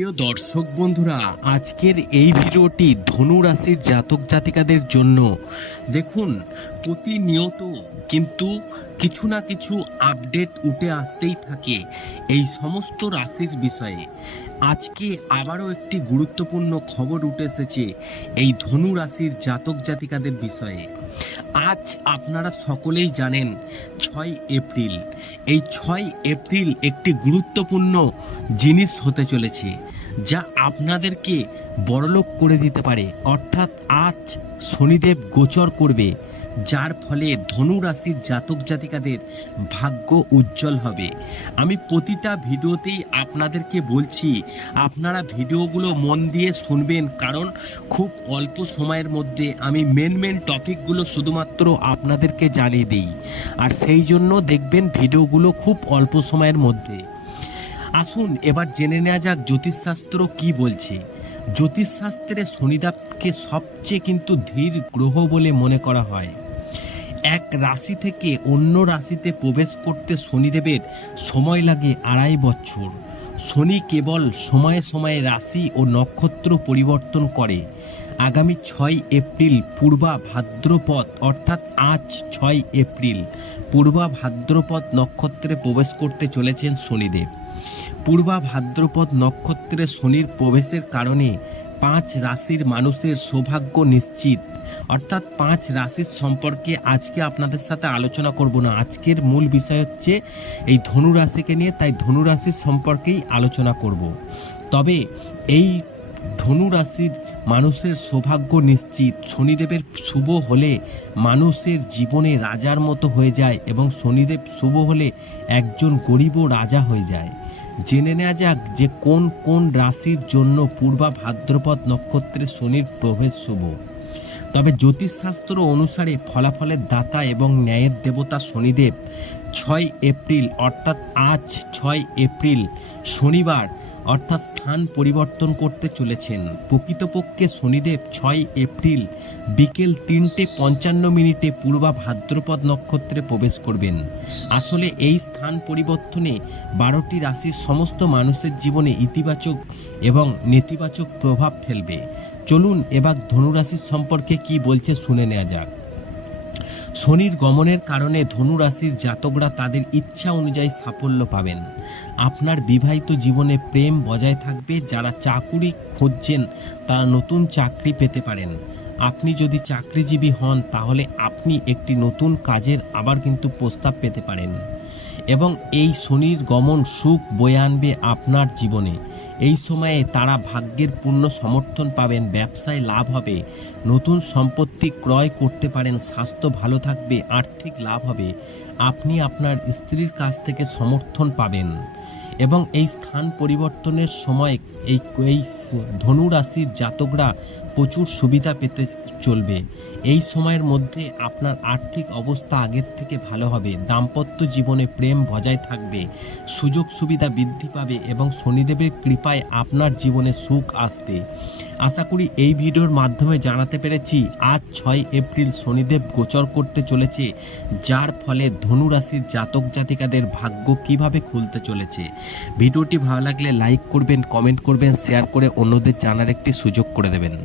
প্রিয় দর্শক বন্ধুরা, আজকের এই ভিডিওটি ধনু রাশির জাতক জাতিকাদের জন্য। দেখুন, প্রতিনিয়ত কিন্তু কিছু না কিছু আপডেট উঠে আসতেই থাকে এই সমস্ত রাশির বিষয়ে। আজকে আবারও একটি গুরুত্বপূর্ণ খবর উঠে এসেছে এই ধনু রাশির জাতক জাতিকাদের বিষয়ে। আজ আপনারা সকলেই জানেন ছয় এপ্রিল। এই ছয় এপ্রিল একটি গুরুত্বপূর্ণ জিনিস হতে চলেছে, যা আপনাদেরকে বড়লোক করে দিতে পারে। অর্থাৎ আজ শনিদেব গোচর করবে যার ফলে ধনু রাশির জাতক জাতিকাদের ভাগ্য উজ্জ্বল হবে। আমি প্রতিটা ভিডিওতেই আপনাদেরকে বলছি, আপনারা ভিডিওগুলো মন দিয়ে শুনবেন কারণ খুব অল্প সময়ের মধ্যে আমি মেন মেন টপিকগুলো শুধুমাত্র আপনাদেরকে জানিয়ে দিই। আর সেই জন্য দেখবেন ভিডিওগুলো খুব অল্প সময়ের মধ্যে। আসুন, এবার জেনে নেওয়া যাক জ্যোতিষশাস্ত্র কি বলছে। জ্যোতিষশাস্ত্রে শনিদেবকে সবচেয়ে কিন্তু ধীর গ্রহ বলে মনে করা হয়। এক রাশি থেকে অন্য রাশিতে প্রবেশ করতে শনিদেবের সময় লাগে আড়াই বছর। শনি কেবল সময়ে সময়ে রাশি ও নক্ষত্র পরিবর্তন করে। আগামী ছয় এপ্রিল পূর্বা ভাদ্রপদ অর্থাৎ আজ ছয় এপ্রিল পূর্বা ভাদ্রপদ নক্ষত্রে প্রবেশ করতে চলেছেন শনিদেব। পূর্বা ভাদ্রপদ নক্ষত্রে শনির প্রবেশের কারণে পাঁচ রাশির মানুষের সৌভাগ্য নিশ্চিত। অর্থাৎ পাঁচ রাশির সম্পর্কে আজকে আপনাদের সাথে আলোচনা করব না। আজকের মূল বিষয় হচ্ছে এই ধনু রাশিকে নিয়ে, তাই ধনু রাশির সম্পর্কেই আলোচনা করব। তবে এই ধনু রাশির মানুষের সৌভাগ্য নিশ্চিত। শনিদেবের শুভ হলে মানুষের জীবনে রাজার মতো হয়ে যায় এবং শনিদেব শুভ হলে একজন গরিবও রাজা হয়ে যায়। জেনে নেওয়া যাক যে কোন কোন রাশির জন্য পূর্বা ভাদ্রপদ নক্ষত্রে শনির প্রবেশ শুভ। তবে জ্যোতিষশাস্ত্র অনুসারে ফলাফলের দাতা এবং ন্যায়ের দেবতা শনিদেব ছয় এপ্রিল, অর্থাৎ আজ ছয় এপ্রিল, শনিবার অর্থাৎ স্থান পরিবর্তন করতে চলেছেন। প্রকৃতপক্ষে শনিদেব ছয় এপ্রিল বিকেল তিনটে পঞ্চান্ন মিনিটে পূর্বা ভাদ্রপদ নক্ষত্রে প্রবেশ করবেন। আসলে এই স্থান পরিবর্তনে বারোটি রাশির সমস্ত মানুষের জীবনে ইতিবাচক এবং নেতিবাচক প্রভাব ফেলবে। চলুন এবার ধনুরাশির সম্পর্কে কি বলছে শুনে নেওয়া যাক। শনির গমনের কারণে ধনু রাশির জাতকরা তাদের ইচ্ছা অনুযায়ী সাফল্য পাবেন। আপনার বিবাহিত জীবনে প্রেম বজায় থাকবে, যারা চাকুরি খুঁজছেন তারা নতুন চাকরি পেতে পারেন। আপনি যদি চাকরিজীবী হন, তাহলে আপনি একটি নতুন কাজের আবার কিন্তু প্রস্তাব পেতে পারেন। এবং এই শনির গমন সুখ বয়ে আনবে আপনার জীবনে। এই সময়ে তারা ভাগ্যের পূর্ণ সমর্থন পাবেন, ব্যবসায় লাভ হবে, নতুন সম্পত্তি ক্রয় করতে পারেন, স্বাস্থ্য ভালো থাকবে, আর্থিক লাভ হবে। আপনি আপনার স্ত্রীর কাছ থেকে সমর্থন পাবেন। এবং এই স্থান পরিবর্তনের সময় এই এই ধনু রাশির জাতকরা প্রচুর সুবিধা পেতে চলবে। এই সময়ের মধ্যে আপনার আর্থিক অবস্থা আগের থেকে ভালো হবে। দাম্পত্য জীবনে প্রেম বজায় থাকবে। সুযোগ সুবিধা বৃদ্ধি পাবে এবং শনিদেবের কৃপায় আপনার জীবনে সুখ আসবে। আশা করি এই ভিডিওর মাধ্যমে জানাতে পেরেছি, আজ ছয় এপ্রিল শনিদেব গোচর করতে চলেছে, যার ফলে ধনু রাশির জাতক জাতিকাদের ভাগ্য কীভাবে খুলতে চলেছে। ভিডিওটি ভালো লাগলে লাইক করবেন, কমেন্ট করবেন, শেয়ার করে অন্যদের জানার একটি সুযোগ করে দেবেন।